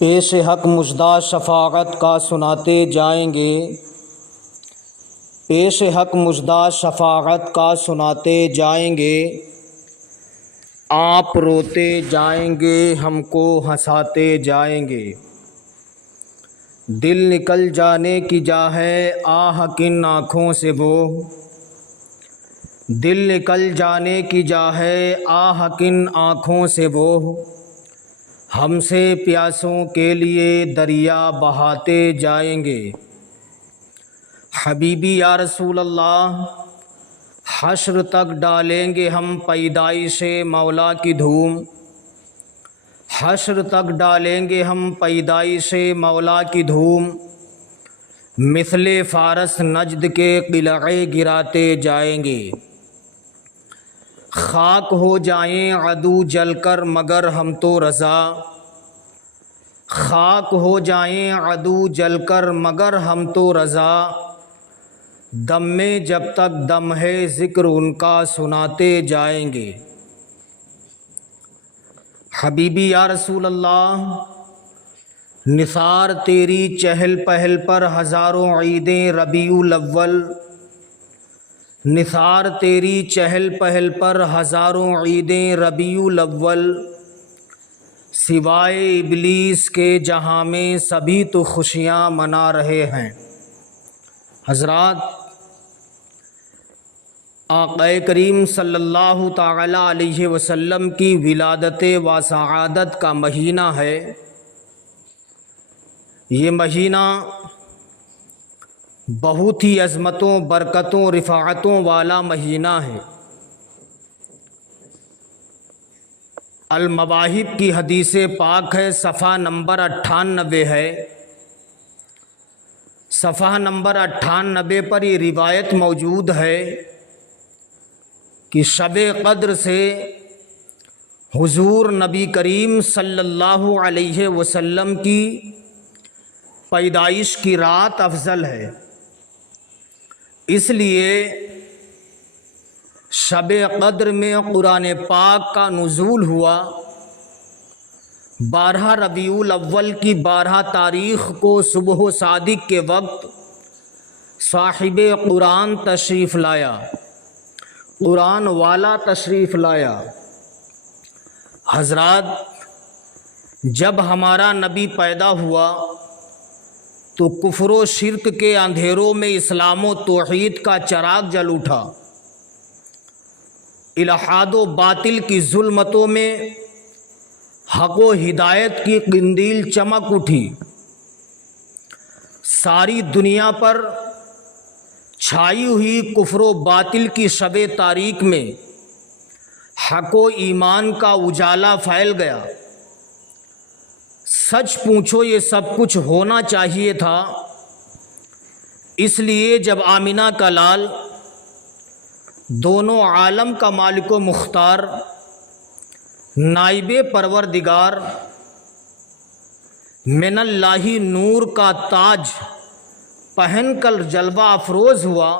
پیش حق مژدہ شفاعت کا سناتے جائیں گے، پیش حق مژدہ شفاعت کا سناتے جائیں گے، آپ روتے جائیں گے ہم کو ہنساتے جائیں گے، دل نکل جانے کی جا ہے آہ کن آنکھوں سے وہ، دل نکل جانے کی جا ہے آہ کن آنکھوں سے وہ، ہم سے پیاسوں کے لیے دریا بہاتے جائیں گے۔ حبیبی یا رسول اللہ، حشر تک ڈالیں گے ہم پیدائش مولا کی دھوم، حشر تک ڈالیں گے ہم پیدائش مولا کی دھوم، مثل فارس نجد کے قلعے گراتے جائیں گے، خاک ہو جائیں عدو جل کر مگر ہم تو رضا، خاک ہو جائیں عدو جل کر مگر ہم تو رضا، دم میں جب تک دم ہے ذکر ان کا سناتے جائیں گے۔ حبیبی یا رسول اللہ، نثار تیری چہل پہل پر ہزاروں عیدیں ربیع الاول، نثار تیری چہل پہل پر ہزاروں عیدیں ربیع الاول، سوائے ابلیس کے جہاں میں سبھی تو خوشیاں منا رہے ہیں۔ حضرات، آقا کریم صلی اللہ تعالی علیہ وسلم کی ولادت و سعادت کا مہینہ ہے۔ یہ مہینہ بہت ہی عظمتوں، برکتوں، رفاعتوں والا مہینہ ہے۔ المواہب کی حدیث پاک ہے، صفحہ نمبر 98 ہے۔ صفحہ نمبر 98 پر یہ روایت موجود ہے کہ شب قدر سے حضور نبی کریم صلی اللہ علیہ وسلم کی پیدائش کی رات افضل ہے، اس لیے شب قدر میں قرآن پاک کا نزول ہوا۔ 12 ربیع الاول کی 12 تاریخ کو صبح و صادق کے وقت صاحب قرآن تشریف لایا، قرآن والا تشریف لایا۔ حضرات، جب ہمارا نبی پیدا ہوا تو کفر و شرک کے اندھیروں میں اسلام و توحید کا چراغ جل اٹھا، الحاد و باطل کی ظلمتوں میں حق و ہدایت کی قندیل چمک اٹھی، ساری دنیا پر چھائی ہوئی کفر و باطل کی شب تاریک میں حق و ایمان کا اجالا پھیل گیا۔ سچ پوچھو یہ سب کچھ ہونا چاہیے تھا، اس لیے جب آمنہ کا لال، دونوں عالم کا مالک و مختار، نائب پروردگار، من اللہ نور کا تاج پہن کر جلوہ افروز ہوا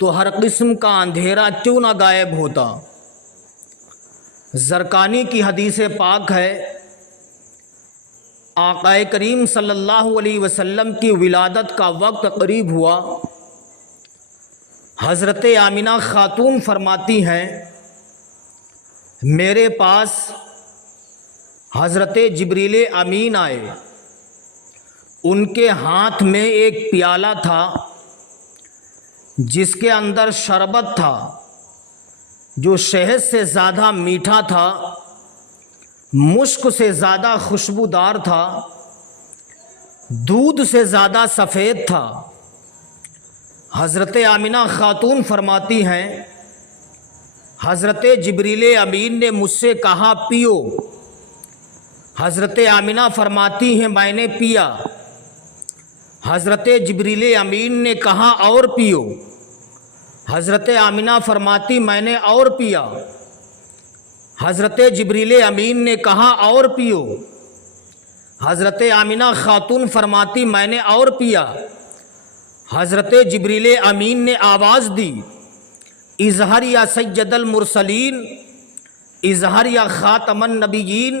تو ہر قسم کا اندھیرا کیوں نہ غائب ہوتا۔ زرقانی کی حدیث پاک ہے، آقا کریم صلی اللہ علیہ وسلم کی ولادت کا وقت قریب ہوا۔ حضرت آمنہ خاتون فرماتی ہیں، میرے پاس حضرت جبریل امین آئے، ان کے ہاتھ میں ایک پیالہ تھا جس کے اندر شربت تھا جو شہد سے زیادہ میٹھا تھا، مشک سے زیادہ خوشبودار تھا، دودھ سے زیادہ سفید تھا۔ حضرت آمنہ خاتون فرماتی ہیں، حضرت جبریل امین نے مجھ سے کہا پیو۔ حضرت آمنہ فرماتی ہیں میں نے پیا۔ حضرت جبریل امین نے کہا اور پیو۔ حضرت آمنہ فرماتی میں نے اور پیا۔ حضرت جبریل امین نے کہا اور پیو۔ حضرت آمنہ خاتون فرماتی میں نے اور پیا۔ حضرت جبریل امین نے آواز دی، اظہر یا سید المرسلین، اظہر یا خاتم النبیین،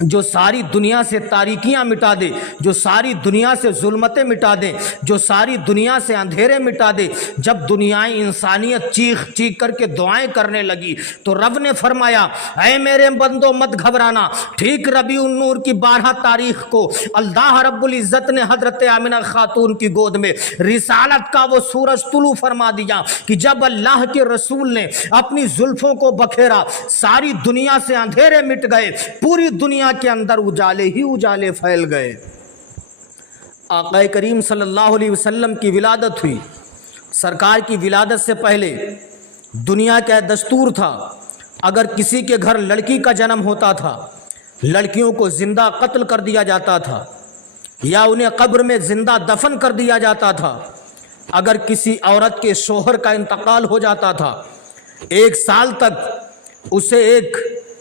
جو ساری دنیا سے تاریکیاں مٹا دے، جو ساری دنیا سے ظلمتیں مٹا دے، جو ساری دنیا سے اندھیرے مٹا دے۔ جب دنیائے انسانیت چیخ چیخ کر کے دعائیں کرنے لگی تو رب نے فرمایا اے میرے بندو مت گھبرانا۔ ٹھیک ربیع النور کی 12 تاریخ کو اللہ رب العزت نے حضرت آمنہ خاتون کی گود میں رسالت کا وہ سورج طلوع فرما دیا کہ جب اللہ کے رسول نے اپنی زلفوں کو بکھیرا، ساری دنیا سے اندھیرے مٹ گئے، پوری دنیا کے اندر اجالے ہی اجالے پھیل گئے۔ آقا کریم صلی اللہ علیہ وسلم کی ولادت ہوئی۔ سرکار کی ولادت سے پہلے دنیا کا دستور تھا، اگر کسی کے گھر لڑکی کا جنم ہوتا تھا، لڑکیوں کو زندہ قتل کر دیا جاتا تھا یا انہیں قبر میں زندہ دفن کر دیا جاتا تھا۔ اگر کسی عورت کے شوہر کا انتقال ہو جاتا تھا، 1 سال تک اسے ایک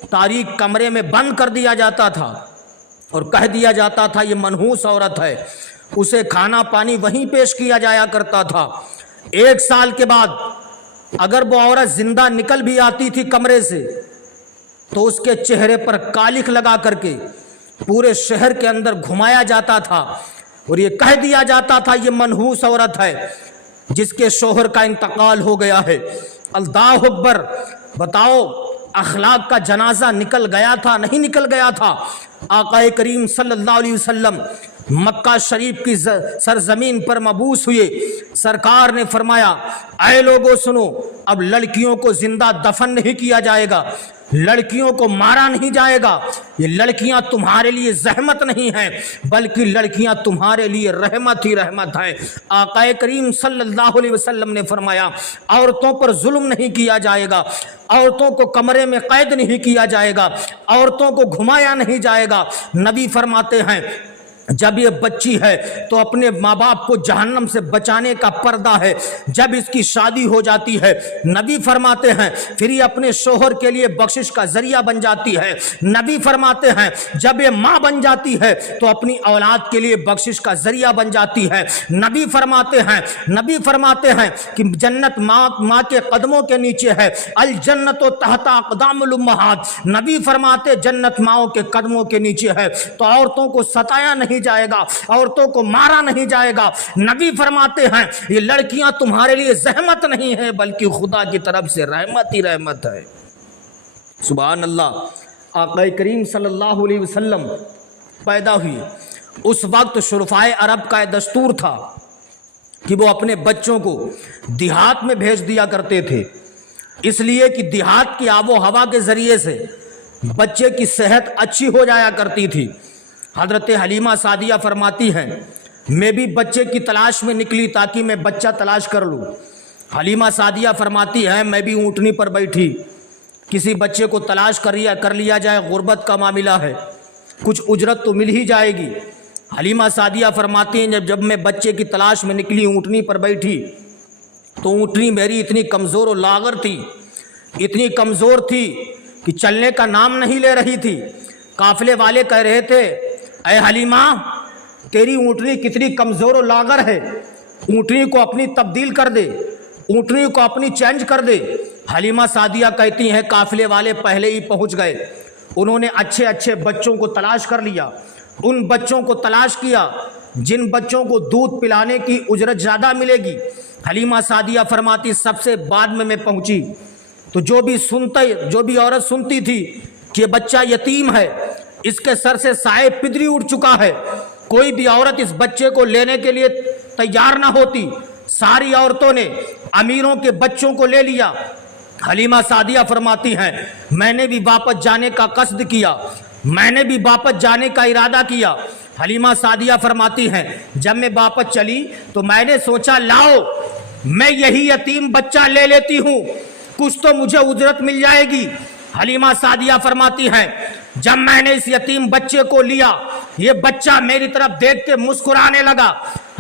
تاریک کمرے میں بند کر دیا جاتا تھا اور کہہ دیا جاتا تھا یہ منحوس عورت ہے، اسے کھانا پانی وہیں پیش کیا جایا کرتا تھا۔ 1 سال کے بعد اگر وہ عورت زندہ نکل بھی آتی تھی کمرے سے تو اس کے چہرے پر کالک لگا کر کے پورے شہر کے اندر گھمایا جاتا تھا اور یہ کہہ دیا جاتا تھا یہ منحوس عورت ہے جس کے شوہر کا انتقال ہو گیا ہے۔ اللہ اکبر! بتاؤ اخلاق کا جنازہ نکل گیا تھا نہیں نکل گیا تھا؟ آقا کریم صلی اللہ علیہ وسلم مکہ شریف کی سرزمین پر مبعوث ہوئے۔ سرکار نے فرمایا اے لوگو سنو، اب لڑکیوں کو زندہ دفن نہیں کیا جائے گا، لڑکیوں کو مارا نہیں جائے گا، یہ لڑکیاں تمہارے لیے زحمت نہیں ہیں بلکہ لڑکیاں تمہارے لیے رحمت ہی رحمت ہے۔ آقا کریم صلی اللہ علیہ وسلم نے فرمایا عورتوں پر ظلم نہیں کیا جائے گا، عورتوں کو کمرے میں قید نہیں کیا جائے گا، عورتوں کو گھمایا نہیں جائے گا۔ نبی فرماتے ہیں جب یہ بچی ہے تو اپنے ماں باپ کو جہنم سے بچانے کا پردہ ہے، جب اس کی شادی ہو جاتی ہے نبی فرماتے ہیں پھر یہ اپنے شوہر کے لیے بخشش کا ذریعہ بن جاتی ہے۔ نبی فرماتے ہیں جب یہ ماں بن جاتی ہے تو اپنی اولاد کے لیے بخشش کا ذریعہ بن جاتی ہے۔ نبی فرماتے ہیں کہ جنت ماں کے قدموں کے نیچے ہے، الجنت تحت اقدام الامہات۔ نبی فرماتے جنت ماؤں کے قدموں کے نیچے ہے، تو عورتوں کو ستایا نہیں جائے گا، عورتوں کو مارا نہیں جائے گا۔ نبی فرماتے ہیں یہ لڑکیاں تمہارے لیے زحمت نہیں ہے بلکہ خدا کی طرف سے رحمت ہی رحمت ہے۔ سبحان اللہ! آقا کریم صلی اللہ علیہ وسلم پیدا ہوئی، اس وقت شرفائے عرب کا دستور تھا کہ وہ اپنے بچوں کو دیہات میں بھیج دیا کرتے تھے، اس لیے کہ دیہات کی آب و ہوا کے ذریعے سے بچے کی صحت اچھی ہو جایا کرتی تھی۔ حضرت حلیمہ سعدیہ فرماتی ہیں میں بھی بچے کی تلاش میں نکلی تاکہ میں بچہ تلاش کر لوں۔ حلیمہ سعدیہ فرماتی ہیں میں بھی اونٹنی پر بیٹھی، کسی بچے کو تلاش کر لیا جائے، غربت کا معاملہ ہے، کچھ اجرت تو مل ہی جائے گی۔ حلیمہ سعدیہ فرماتی ہیں جب میں بچے کی تلاش میں نکلی، اونٹنی پر بیٹھی تو اونٹنی میری اتنی کمزور و لاغر تھی، اتنی کمزور تھی کہ چلنے کا نام نہیں لے رہی تھی۔ قافلے والے کہہ رہے تھے اے حلیمہ تیری اونٹنی کتنی کمزور و لاغر ہے، اونٹنی کو اپنی تبدیل کر دے، اونٹنی کو اپنی چینج کر دے۔ حلیمہ سعدیہ کہتی ہیں قافلے والے پہلے ہی پہنچ گئے، انہوں نے اچھے اچھے بچوں کو تلاش کر لیا، ان بچوں کو تلاش کیا جن بچوں کو دودھ پلانے کی اجرت زیادہ ملے گی۔ حلیمہ سعدیہ فرماتی سب سے بعد میں پہنچی تو جو بھی عورت سنتی تھی کہ بچہ یتیم ہے، اس کے سر سے سائے پدری اٹھ چکا ہے، کوئی بھی عورت اس بچے کو لینے کے لیے تیار نہ ہوتی، ساری عورتوں نے امیروں کے بچوں کو لے لیا۔ حلیمہ سعدیہ فرماتی ہیں میں نے بھی واپس جانے کا قصد کیا، میں نے بھی واپس جانے کا ارادہ کیا۔ حلیمہ سعدیہ فرماتی ہیں جب میں واپس چلی تو میں نے سوچا لاؤ میں یہی یتیم بچہ لے لیتی ہوں، کچھ تو مجھے اجرت مل جائے گی۔ حلیمہ سعدیہ فرماتی ہیں جب میں نے اس یتیم بچے کو لیا، یہ بچہ میری طرف دیکھ کے مسکرانے لگا۔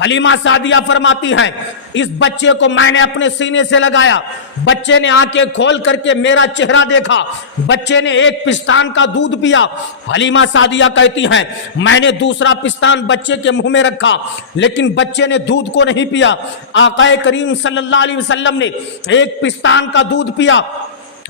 حلیمہ سعدیہ فرماتی ہیں اس بچے کو میں نے اپنے سینے سے لگایا، بچے نے آنکھیں کھول کر کے میرا چہرہ دیکھا، بچے نے ایک پستان کا دودھ پیا۔ حلیمہ سعدیہ کہتی ہیں میں نے دوسرا پستان بچے کے منہ میں رکھا لیکن بچے نے دودھ کو نہیں پیا۔ آقا کریم صلی اللہ علیہ وسلم نے ایک پستان کا دودھ پیا،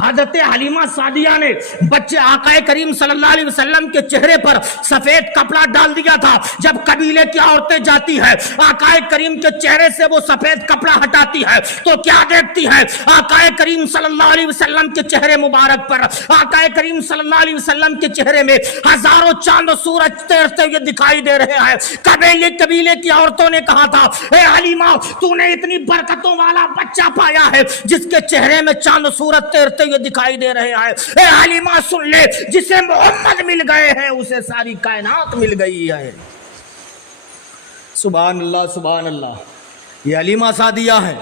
حضرت حلیمہ سعدیہ نے بچے آقا کریم صلی اللہ علیہ وسلم کے چہرے پر سفید کپڑا ڈال دیا تھا. جب قبیلے کی عورتیں جاتی ہیں آقا کریم کے چہرے سے وہ سفید کپڑا ہٹاتی ہے تو کیا دیکھتی ہے؟ آقا کریم صلی اللہ علیہ وسلم کے چہرے مبارک پر آقا کریم صلی اللہ علیہ وسلم کے چہرے میں ہزاروں چاند و سورج تیرتے ہوئے دکھائی دے رہے ہیں. قبیلے کی عورتوں نے کہا تھا اے حلیمہ تو نے اتنی برکتوں والا بچہ پایا ہے جس کے چہرے میں چاند و سورج تیرتے ہوئے دکھائی دے رہے ہیں. اے حلیمہ سن لے، جسے محمد مل گئے ہیں اسے ساری کائنات مل گئی ہے. سبحان اللہ سبحان اللہ. یہ حلیمہ سعدیہ ہے.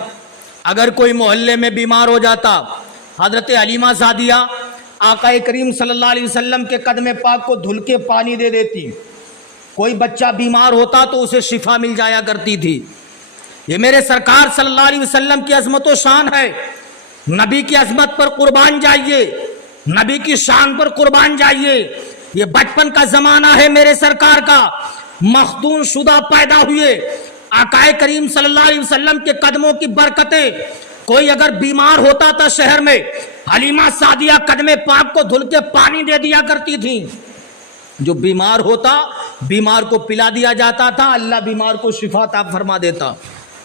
اگر کوئی محلے میں بیمار ہو جاتا حضرت حلیمہ سعدیہ آقا کریم صلی اللہ علیہ وسلم کے قدم پاک کو دھل کے پانی دے دیتی. کوئی بچہ بیمار ہوتا تو اسے شفا مل جایا کرتی تھی. یہ میرے سرکار صلی اللہ علیہ وسلم کی عظمت و شان ہے. نبی کی عظمت پر قربان جائیے، نبی کی شان پر قربان جائیے. یہ بچپن کا زمانہ ہے میرے سرکار کا. مختون شدہ پیدا ہوئے. آقا کریم صلی اللہ علیہ وسلم کے قدموں کی برکتیں. کوئی اگر بیمار ہوتا تھا شہر میں حلیمہ سعدیہ قدم پاک کو دھل کے پانی دے دیا کرتی تھی. جو بیمار ہوتا بیمار کو پلا دیا جاتا تھا، اللہ بیمار کو شفا عطا فرما دیتا.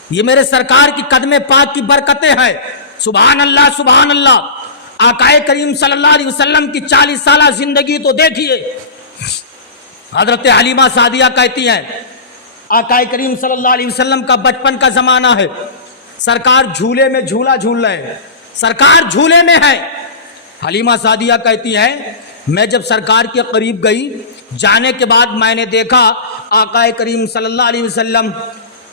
یہ میرے سرکار کی قدم پاک کی برکتیں ہیں. سبحان اللہ سبحان اللہ. آقا کریم صلی اللہ علیہ وسلم کی 40 سالہ زندگی تو دیکھیے. حضرت حلیمہ سعدیہ کہتی ہیں آقا کریم صلی اللہ علیہ وسلم کا بچپن کا زمانہ ہے. سرکار جھولے میں جھولا جھول رہے ہیں، سرکار جھولے میں ہے. حلیمہ سعدیہ کہتی ہیں میں جب سرکار کے قریب گئی، جانے کے بعد میں نے دیکھا آقا کریم صلی اللہ علیہ وسلم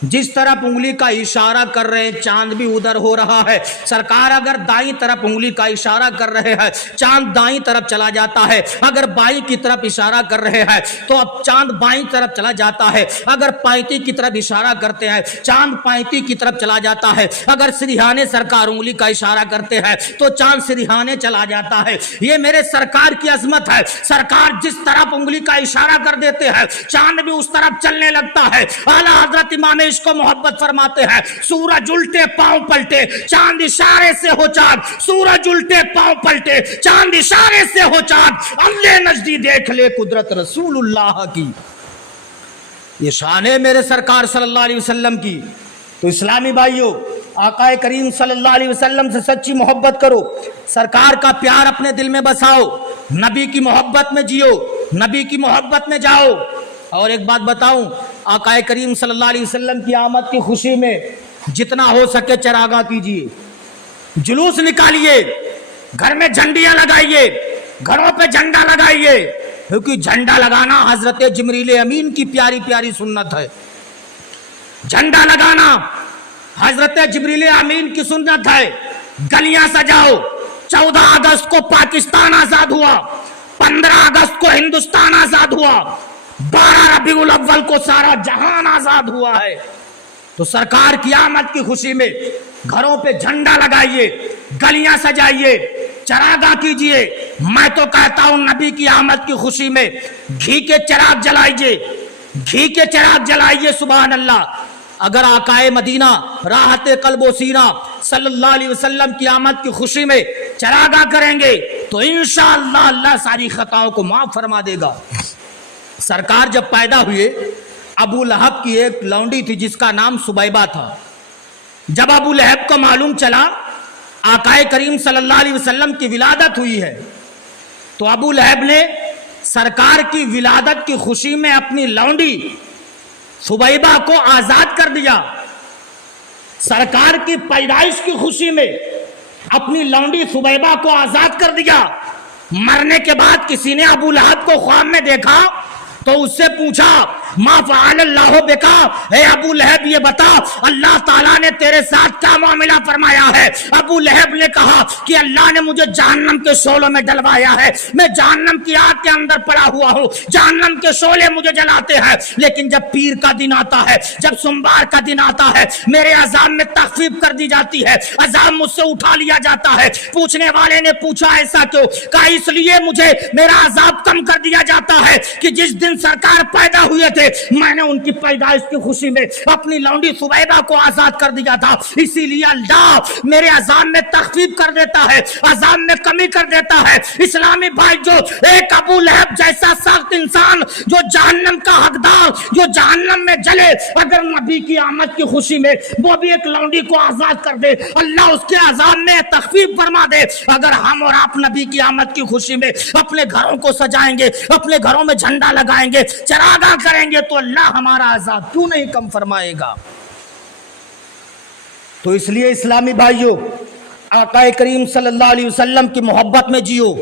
جس طرف انگلی کا اشارہ کر رہے ہیں چاند بھی ادھر ہو رہا ہے. سرکار اگر دائیں طرف انگلی کا اشارہ کر رہے ہیں چاند دائیں طرف چلا جاتا ہے. اگر بائیں کی طرف اشارہ کر رہے ہیں تو اب چاند بائیں طرف چلا جاتا ہے. اگر پائتی کی طرف اشارہ کرتے ہیں چاند پائتی کی طرف چلا جاتا ہے. اگر سریحانے سرکار انگلی کا اشارہ کرتے ہیں تو چاند سریحانے چلا جاتا ہے. یہ میرے سرکار کی عظمت ہے. سرکار جس طرف انگلی کا اشارہ کر دیتے ہیں چاند بھی اس طرف چلنے لگتا ہے. اعلیٰ حضرت امام اس کو محبت فرماتے ہیں سورج الٹے پاؤں پلٹے چاند اشارے سے ہو چاند. سورج الٹے پاؤں پلٹے چاند اشارے سے ہو چاند. اللہ نجدی دیکھ لے قدرت رسول اللہ کی. یہ شان ہے میرے سرکار صلی اللہ علیہ وسلم کی. تو اسلامی بھائیوں آقا کریم صلی اللہ علیہ وسلم سے سچی محبت کرو. سرکار کا پیار اپنے دل میں بساؤ. نبی کی محبت میں جیو، نبی کی محبت میں جاؤ. اور ایک بات بتاؤں، آقا کریم صلی اللہ علیہ وسلم کی آمد کی خوشی میں جتنا ہو سکے چراغاں کیجیے، جلوس نکالیے، گھر میں جھنڈیاں لگائیے، گھروں پہ جھنڈا لگائیے. کیونکہ جھنڈا لگانا حضرت جبریل امین کی پیاری پیاری سنت ہے. جھنڈا لگانا حضرت جبریل امین کی سنت ہے. گلیاں سجاؤ. 14 اگست کو پاکستان آزاد ہوا، 15 اگست کو ہندوستان آزاد ہوا، 12 ربیع الاول کو سارا جہان آزاد ہوا ہے. تو سرکار کی آمد کی خوشی میں گھروں پہ جھنڈا لگائیے، گلیاں سجائیے، چراغاں کیجئے. میں تو کہتا ہوں نبی کی آمد کی خوشی میں گھی کے چراغ جلائیے، گھی کے چراغ جلائیے. سبحان اللہ. اگر آقائے مدینہ راحت قلب و سینہ صلی اللہ علیہ وسلم کی آمد کی خوشی میں چراغاں کریں گے تو انشاءاللہ اللہ ساری خطاؤں کو معاف فرما دے گا. سرکار جب پیدا ہوئے ابو لہب کی ایک لونڈی تھی جس کا نام سبیبہ تھا. جب ابو لہب کو معلوم چلا آقا کریم صلی اللہ علیہ وسلم کی ولادت ہوئی ہے تو ابو لہب نے سرکار کی ولادت کی خوشی میں اپنی لونڈی سبیبہ کو آزاد کر دیا. سرکار کی پیدائش کی خوشی میں اپنی لونڈی سبیبہ کو آزاد کر دیا. مرنے کے بعد کسی نے ابو لہب کو خواب میں دیکھا تو اس سے پوچھا ما فعل اللہ بکا، اے ابو لہب یہ بتا اللہ تعالیٰ نے تیرے ساتھ کیا معاملہ فرمایا ہے. ابو لہب نے کہا کہ اللہ نے مجھے جہنم کے شعلوں میں ڈلوایا ہے، میں جہنم کی آگ کے اندر پڑا ہوا ہوں، جہنم کے شعلے مجھے جلاتے ہیں. لیکن جب پیر کا دن آتا ہے، جب سوموار کا دن آتا ہے، میرے عذاب میں تخفیف کر دی جاتی ہے، عذاب مجھ سے اٹھا لیا جاتا ہے. پوچھنے والے نے پوچھا ایسا کیوں؟ کہا اس لیے مجھے میرا عذاب کم کر دیا جاتا ہے کہ جس دن سرکار پیدا ہوئے تھے میں میں نے ان کی پیدائش کی خوشی میں اپنی لونڈی سویبہ کو آزاد کر دیا تھا، اسی لیے اللہ میرے عذاب میں تخفیف کر دیتا ہے، عذاب میں کمی کر دیتا ہے۔ اسلامی بھائی، جو ایک ابو لہب جیسا سخت انسان جو جہنم کا حقدار، جو جہنم میں جلے، اگر نبی کی آمد کی خوشی میں وہ بھی ایک لونڈی کو آزاد کر دے، اللہ اس کے عذاب میں تخفیف فرما دے۔ اگر ہم اور آپ نبی کی آمد کی خوشی میں اپنے گھروں کو سجائیں گے، اپنے گھروں میں جھنڈا لگائیں گے، چراغاں کریں گے، تو اللہ ہمارا عذاب کیوں نہیں کم فرمائے گا؟ تو اس لیے اسلامی بھائیوں، آقا کریم صلی اللہ علیہ وسلم کی محبت میں جیو،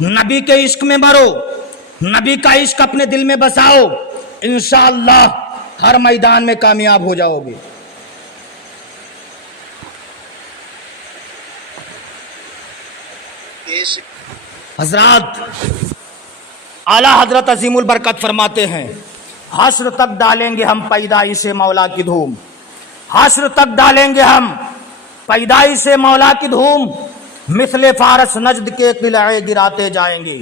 نبی کے عشق میں مرو، نبی کا عشق اپنے دل میں بساؤ، انشاءاللہ ہر میدان میں کامیاب ہو جاؤ گے۔ حضرات، اعلیٰ حضرت عظیم البرکت فرماتے ہیں، حشر تک ڈالیں گے ہم پیدائش مولا کی دھوم، حشر تک ڈالیں گے ہم پیدائش مولا کی دھوم، مثل فارس نجد کے قلعے گراتے جائیں گے۔